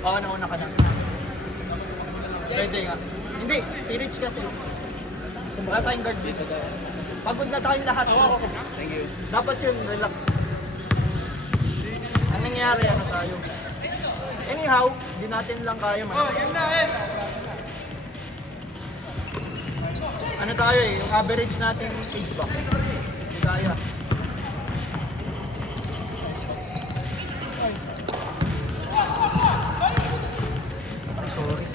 Oo, nauna ka na. Pwede nga. Hindi, si Rich kasi. Wala tayong guard dito. Pagod na tayong lahat. Thank you. Dapat yun, relax. Ang nangyari, ano tayo? Anyhow, di natin lang kaya man. Ano tayo eh, yung average natin age ba? Hindi kaya. Ay, sorry.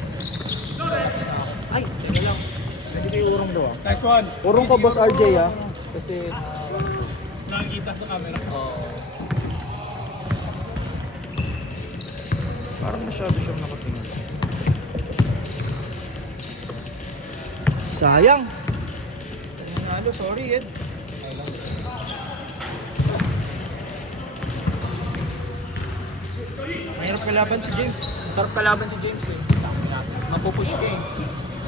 Ay, teka lang. Pwede kayo urong daw ah. Nice one. Urong ko, Boss RJ ah. Kasi... Nakikita sa camera. Parang masyado siyang nakatingin. Sayang! Nanalo, sorry Ed. Mahirap kalaban si James. Sarap kalaban si James eh. Mapupush ka eh.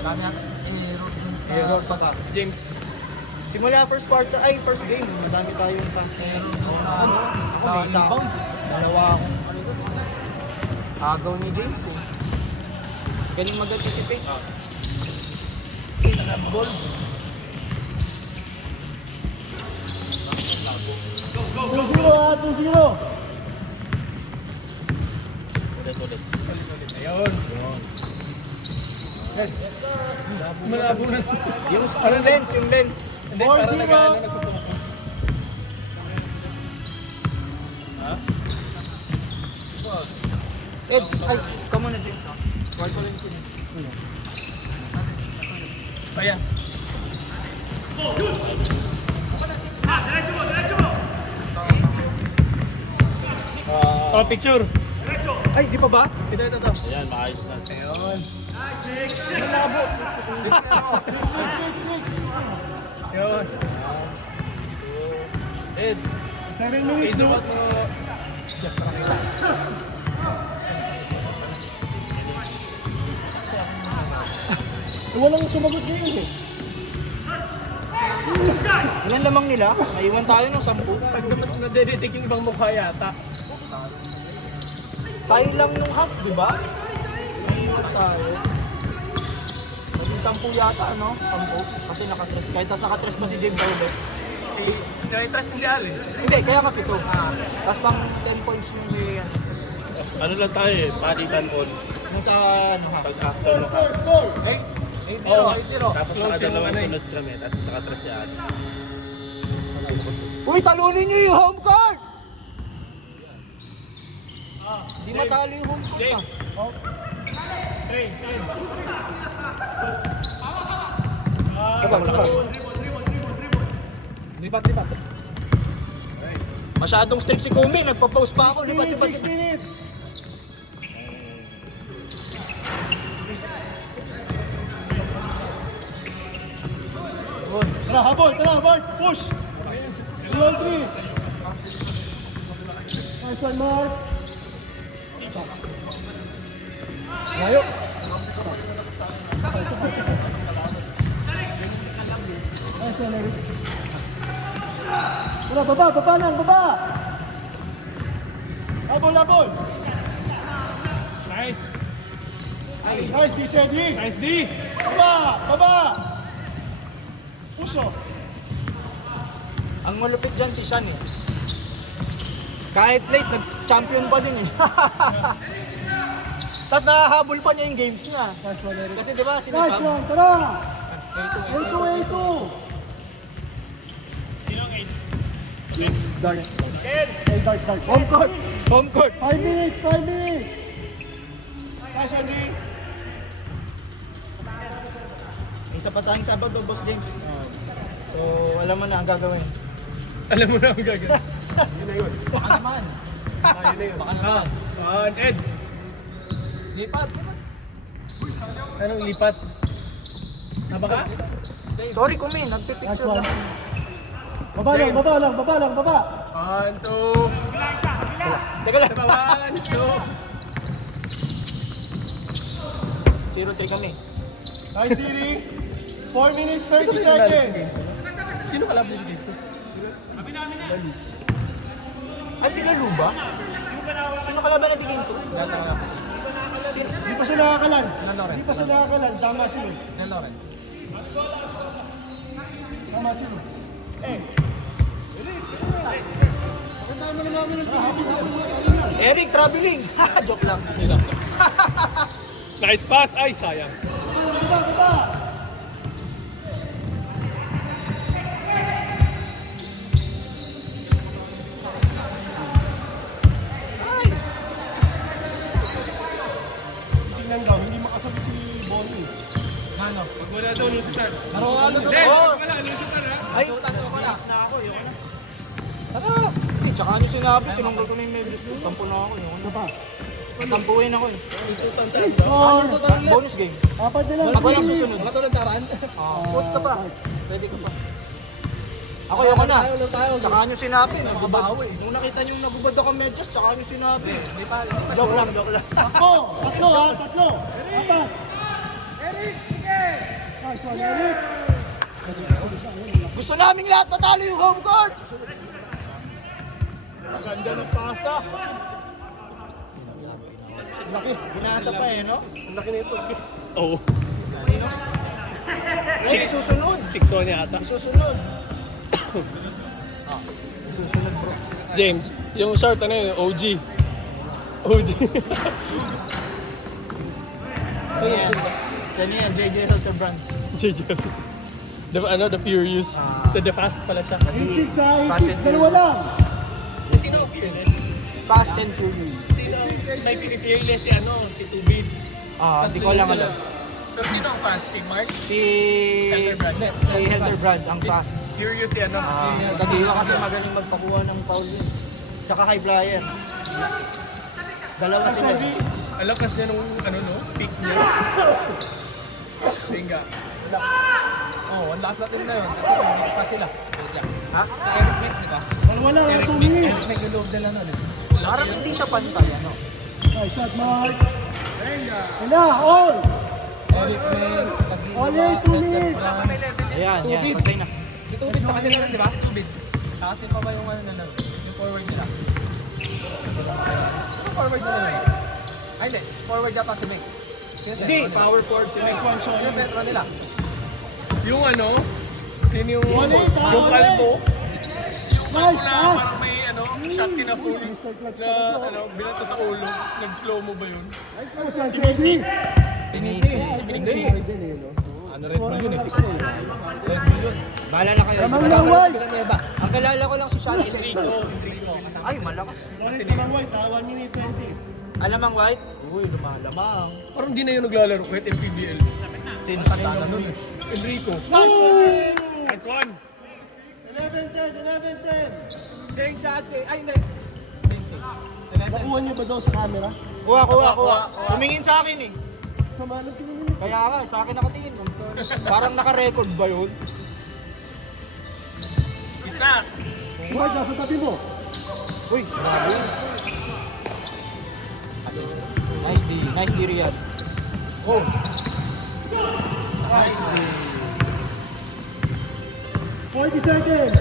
Kami natin error pa ka. James. Simula first quarter, ay first game, madami tayong pass. Ano? Ako may isa ako. Dalawa akong ano doon. Agaw ni James eh. Galing mag-anticipate. Ball. Go, 2-0. Ulit. Ayun. Malabo na. Yung lens. Hindi, parang nagpo-focus. Ed, ay, come on na James ha. Wag ko rin ko niya. Ayan. Oh, picture. Ay, di pa ba? Ito. Ayan, maayos na. Ayun. Malabo. 6. Ayun. Ed, 7 minutes, no? Isukat mo. Walang sumagot dito eh. ilan lamang nila? Naiwan tayo ng 10. Pag dapat nadedetect yung ibang mukha yata. Tayo lang nung half, di ba? Naiwan tayo. Naging 10 yata, ano? 10. Kasi nakatres. Kahit tas nakatres pa si James ulit. Trust mo si Ali. Hindi, kaya nga 7. Tapos pang 10 points yung may ano. Ano lang tayo eh, palitan on. Nung sa ano ha. Pag after mo ka. Score! Oo, tapos nakadalawang sunod kami, tapos nakatras si Ali. Uy, talunin niyo yung home court! Di matalo yung home court ah. Sabag. Lipat. Masyadong strict si Kumi, nagpa-post pa ako. 6 Lipat. minutes. Tara, habol, push! 2-3. Nice one, Mark. Layo. Nice one, Eric. Tara, baba! Habol! Nice. Nice, D, Sir D. Nice D. Baba! Puso. Ang malupit dyan si Sean eh. Kahit late, nag-champion pa din eh. Tapos nakahabol pa niya yung games niya. Nice one, Eric. Kasi di ba Nice sinasabi? one, tara! 8-2. Dark. Hey, dark. Home court. 5 minutes. Nice one, D. Isa pa tayong Sabado, Boss James. So, alam mo na ang gagawin. Alam mo na ang gagawin. Yun na yun. Baka naman. Yun na yun. Ed. Lipat. Anong lipat? Tama ka? Sorry, Kumi. Nice Nagpipicture one. lang. Baba lang. 1, 2. Teka lang. 1, 2. 0-3 kami. Nice, Didi. 4 minutes, 30 seconds. Sino kalaban dito? Ay, sila Luba? Sino kalaban natin game 2? Data nga. Di pa siya nakakalan. Di pa siya nakakalan. Tama sila. San Loren. Tama sila. Eric, traveling. Joke lang. Nice pass. Ay, sayang. Tingnan daw, hindi makasabot si Bonnie. Ano? Pag wala daw, lusutan. Ay, bilis na ako. Yung ano. Hindi, tsaka nyo sinabi. Tinanggal ko na yung medyo. Tampo na ako. Yung ano pa. Tampuin ako eh. Bonus game. Apat na lang. Pag walang susunod. Shoot ka pa. Pwede ka pa. Ako yung na. Tsaka nyo sinabi. Nagubad. Nung nakita nyo nagubad ako medyas, tsaka nyo sinabi. Joke lang, joke lang. Tatlo ha, tatlo. Apat. Nice one, Eric. Gusto naming lahat matalo yung home court. Ganda ng pasa. Laki. Binasa pa eh, no? Laki nito. Oh. Ay, susunod. 6-1 yata. Susunod. Susunod bro. James, yung short ano yun? OG. OG. Ayan. Saan yan? JJ Hilterbrand. JJ. The Furious. The Fast pala siya. 8-6 ha, 8-6. Dalawa lang. Sino ang Fearless? Fast and Furious. Sino ang Fearless? Si Tubid. Hindi ko lang alam. Pero sino ang Fast? Team Mark? Si Hilterbrand. Hilterbrand, ang fast. Furious si ano? Si Kadiwa kasi magaling magpakuha ng foul yun. Tsaka high flyer. Dalawa sila. Ang lakas niya nung peak niya. Tinga. Ang lakas natin na yun. Hindi pa sila. Ha? Sa Eric Nick, di ba? Dalawa lang, 2 minutes. Eric yung loob nila nun. Parang hindi siya pantay, ano? Nice shot, Mark. Yan na, all. Eric May, All in, 2 minutes. Ayan, yan. Pantay na. Tubid sa kanila, di ba? Tubid. Kasi pa ba yung yung forward nila? Ano forward nila na Ay, hindi. Forward yata si Meg. Hindi, power forward sila. Nice one, Sean. Sino sentro nila? Yung sino yung Ulit, ha? yung kalbo? Nice pass. Parang may shot kinaful na binato sa ulo. Nag-slow mo ba yun? Nice one, Chelsea. Pinisi. Hindi. Red Bull yun eh. Bahala na kayo. Tamang lang, White. Ang kalala ko lang si Shani Chambers. Ay, malakas. Lawrence Tamang White, ha? 1 minute 20. Alamang White? Uy, lumalamang. Parang di na yun naglalaro kahit MPBL. Sinpatala nun eh. Enrico. Nice one. 11-10. Cheng shot, Cheng. Ay, hindi. Nakuha niyo ba daw sa camera? Kuha. Tumingin sa akin eh. Sama ng tingin. Kaya nga, sa akin nakatingin. Parang naka-record ba yun? Kita. White, nasa tabi mo. Uy, grabe yun. Nice D, Riyad. Oh. Nice D. 40 seconds.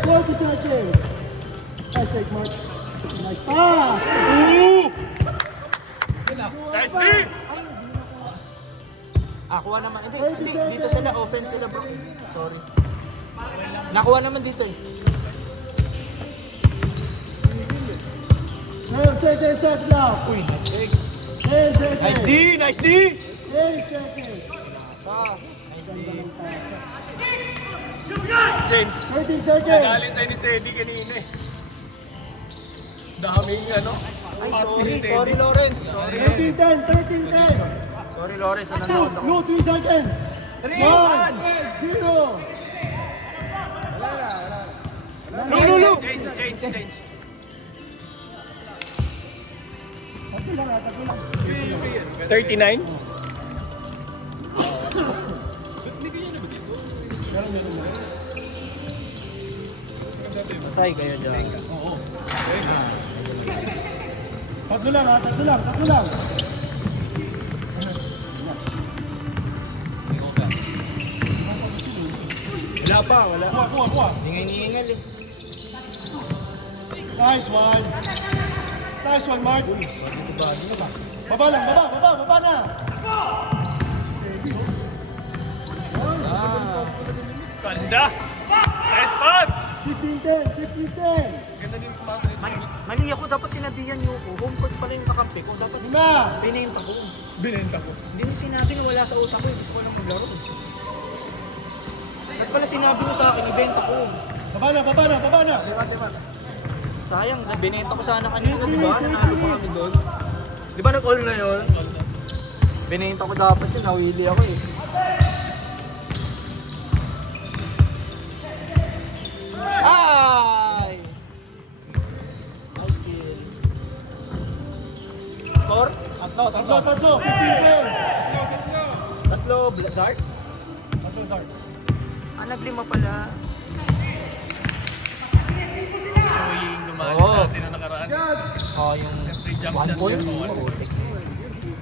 Nice take, Mark. Nice pass. Nice D. Kuha naman. Hindi. Dito sila, offense sila bro. Sorry. Nakuha naman dito eh. 12 seconds shot clock. Uy, nice break. 10 seconds. Nice D! 8 seconds. Nice D. James. 13 seconds. Galit tayo ni Sedi kanina eh. Daming Ay, sorry Lawrence. Sorry. 13-10. Sorry Lawrence, nanonood ako. No, 3 seconds. 1, 0. Lulu! Change. Tatlo lang. 39? Patay kayo dyan. Tatlo lang. Wala. Kuha. Hingal eh. Nice one, Mark. Baba lang, baba na. Ganda! Nice pass! 15-10, 15-10. Ganda din yung pumasa nito. Mali ako, dapat sinabihan niyo ako. Home court pala yung kakampi ko. Dapat Lima. binenta ko. Binenta ko. Hindi mo sinabi na wala sa utak ko. Gusto ko lang maglaro. Ba't pala sinabi mo sa akin, ibenta ko. Baba na, baba na, baba na. Lipat. Sayang, binenta ko sana kanina, di ba? Nanalo pa kami doon. Di ba nag-all na yun? Binenta ko dapat yun, nawili ako eh. Ay! Nice kill. Score? Tatlo, 15-10. Tatlo, dart? Tatlo, dart. Naglima pala. So yung gumali Oo. sa atin na nakaraan. Oh, yung Free jump 1 shot point. yun.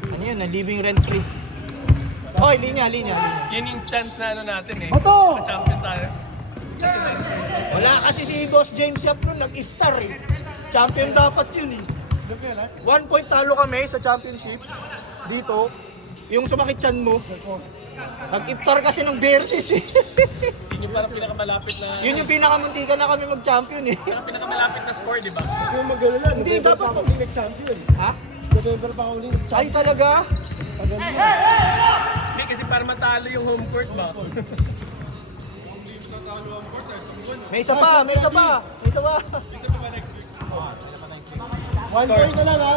Ano yun, living rent free. Oy, linya. Yan yung chance na ano natin eh. Oto! Ma-champion tayo. Kasi na Wala kasi si Boss James Yap nun, nag-iftar eh. Champion dapat yun eh. 1 point talo kami sa championship. Dito, yung sumakit chan mo. Nag-iftar kasi ng Bernis eh. yun yung parang pinakamalapit na... Yun yung pinakamuntikan na kami mag-champion eh. Parang pinakamalapit na score, di ba? Hindi mo magalala. Hindi, November dapat pa ako po. ulit nag-champion. Ha? November pa ako ulit Ay nag-champion. talaga? Tagal yun. Hindi, kasi para matalo yung home court ba? May isa pa. 1 point na lang ha.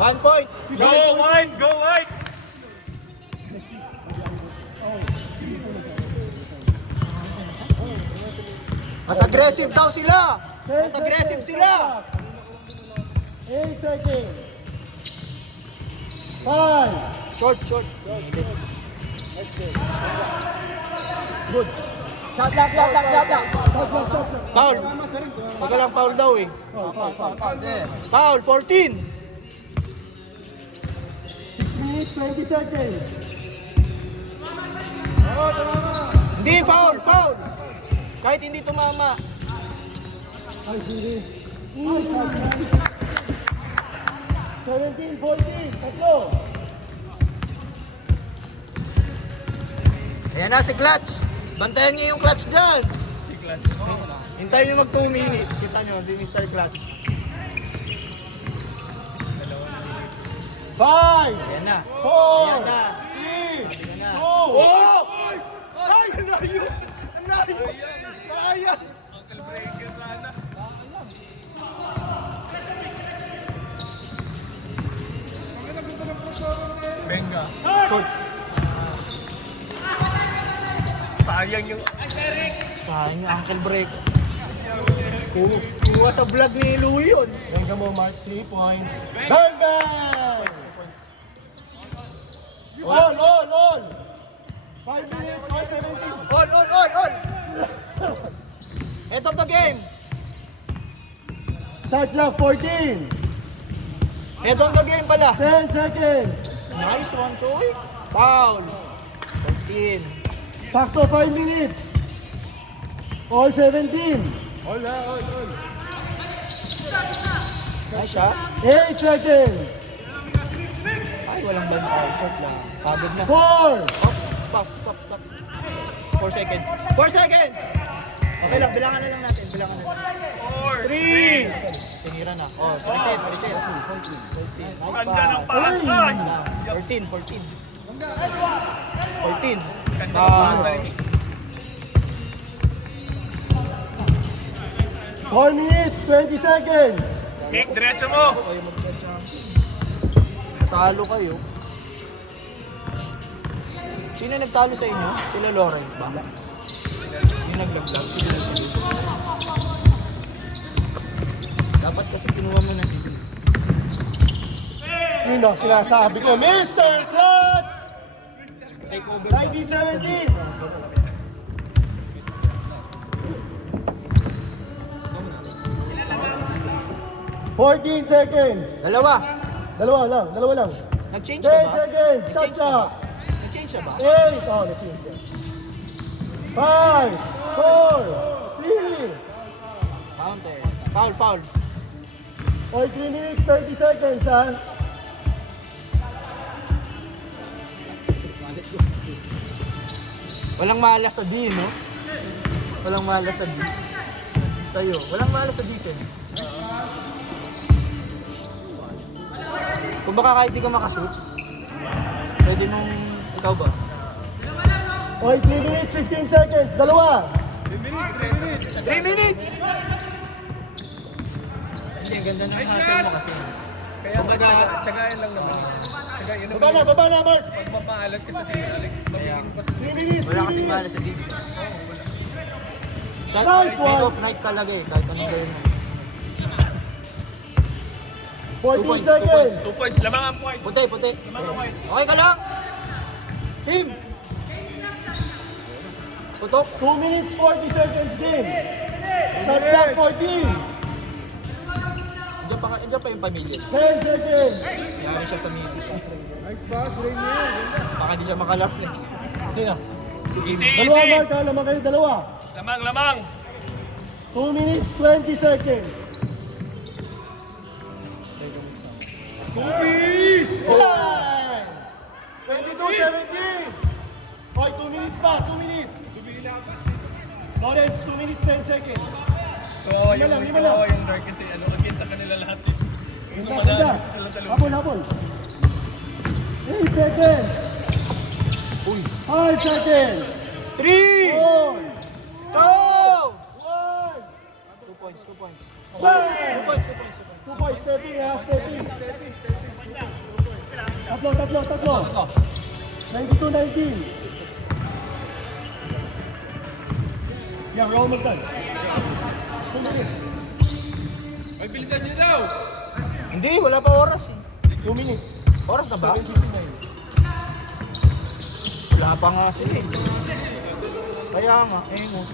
1 point. Go wide! Go wide! Mas aggressive daw sila. Mas aggressive sila. 8 seconds. 5. Short. Good. Shot lock. Foul. Wag ka lang foul daw eh. Foul, 14. 6 minutes, 20 seconds. Hindi, foul. Kahit hindi tumama. Ay, hindi. Ay, shot lock. 17, 14. Tatlo. Ayan na si Clutch. Bantayan niyo yung Clutch dyan. Si Clutch. Hintayin niyo mag 2 minutes. Kita niyo si Mr. Clutch. 5. Ayan na. 4. Ayan na. 3. Ayan na. 2. Oh! Ay, ang layo! Ang layo! Sayang! Uncle breaker sana. Benga. Shot. Sayang yung... Sayang yung ankle break. Kuha sa vlog ni Louie yun. Benga mo, Mark. 3 points. Benga! All. 5 minutes, or 17. All! End of the game. Shot clock, 14. End of the game pala. 10 seconds. Nice one, Choy. Foul. 14. Sakto, 5 minutes. All 17. Nice shot. 8 seconds. Ay, walang bantay. Shot lang. Pagod na. 4. Oh, stop. 4 seconds. 4 seconds! Okay lang, bilangan na lang natin. 3! Tinira na. Oh, reset. 14. Nice Ganda ng pass. pass. Ay! 14. 14. Ganda ng pass. 4 minutes, 20 seconds. Nick, diretso mo. Kayo mag-champion. Talo kayo. Sino nagtalo sa inyo? Sila Lawrence ba? Yung nag-vlog, sila. Dapat kasi kinuha mo na sila. Yun ang sinasabi ko, Mr. Clutch! Take over. 1917. $14 seconds. Dalawa. Dalawa lang. Nag-change 10 ka ba? seconds. Shot Nag-change ka ba? clock. Nag-change siya ba? 8. Oh, na-change yan. 5, 4, 3. Counter. Foul. All 3 minutes, 30 seconds, ha? Walang malas sa D, no? Walang malas sa sa'yo. Walang malas sa defense. Kung baka kahit di ka makashoot, pwede mong ikaw ba? Okay, 3 minutes, 15 seconds. Dalawa. 3 minutes! Hindi, ang ganda ng hustle mo kasi. Kaya Kumbaga, tsagayan lang naman. Tsagayan Baba na, Mark. Pag mapaalat ka sa tinalik, magiging pas 3 minutes, wala 3 kasing minutes. malas sa defense. Sa Nice one. state of night talaga eh, kahit anong gawin mo. 14 points, 2 seconds. 2 points, lamang ang point. Puti, puti. Okay ka lang? Team! Putok. 2 minutes, 40 seconds game. Shot clock 14. Andiyan pa yung pamilya. 10 seconds. Yari siya sa misis siya. Baka di siya makalaro next. Sige. Dalawa, Mark. Ha? Lamang kayo, dalawa. Lamang. 2 minutes, 20 seconds. Kobe! 22-17. Okay, 2 minutes pa, 2 minutes. Lawrence, 2 minutes, 10 seconds. Oo, Lima lang, lima lang. yung Dark kasi against sa kanila lahat eh. Gusto Ganda, madami ganda. sila sa loob. Habol. 8 seconds. 5 seconds. 3! 4, 2! 1. 2 points, 2 points. 2 Bang! points, 2 points. 2 points, stepping, ha, stepping. Tatlo. 92-19. Yeah, we're almost done. 2 minutes. Hindi, wala pa oras eh. 2 minutes. Oras na ba? 7:59. Wala pa nga sila eh. Kaya nga, eh mo.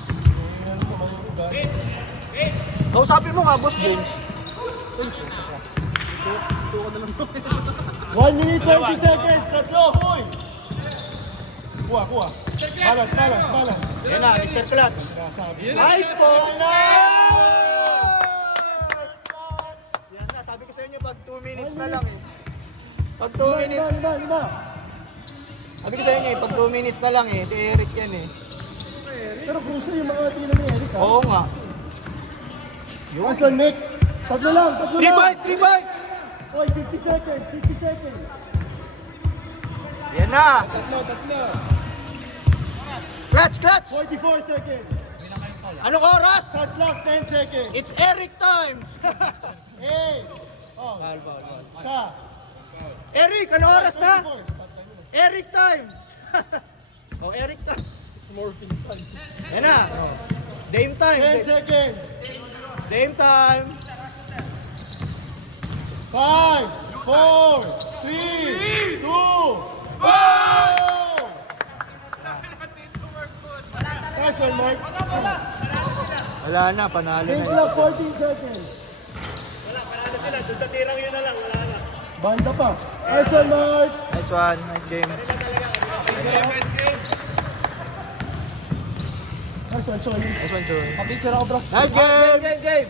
Kausapin mo nga, Boss James. 1 minute, 20 seconds. Tatlo, hoy! Kuha. Balance. Yan na, Mr. Clutch. Nasabi. Ay po! Yan na, sabi ko sa inyo, pag 2 minutes na lang eh. Pag 2 minutes, Lima. sabi ko sa inyo eh, pag 2 minutes na lang eh, si Eric yan eh. Pero crucial yung mga tila ni Eric, ha? Oo nga. Asan, Nick? Tatlo lang. 3 bites, 3 bites! Hoy, 50 seconds. Yan na! Clutch! 44 seconds. Anong oras? Shot clock, 10 seconds. It's Eric time! Hey! Oh, sa. Eric, anong oras na? 44. Stop time. Eric time! Oh, Eric time. It's morphine time. Yan na. Dame time. 10 seconds. Dame time. 5, 4, 3, 2, 1! Nice one, Mark. Wala na, panalo Game na. clock, 14 seconds. Banda pa. Nice one, Mark. Nice one, nice game. Nice one, Choli. Nice one, Joey. Picture ako, bro. Nice game! Game!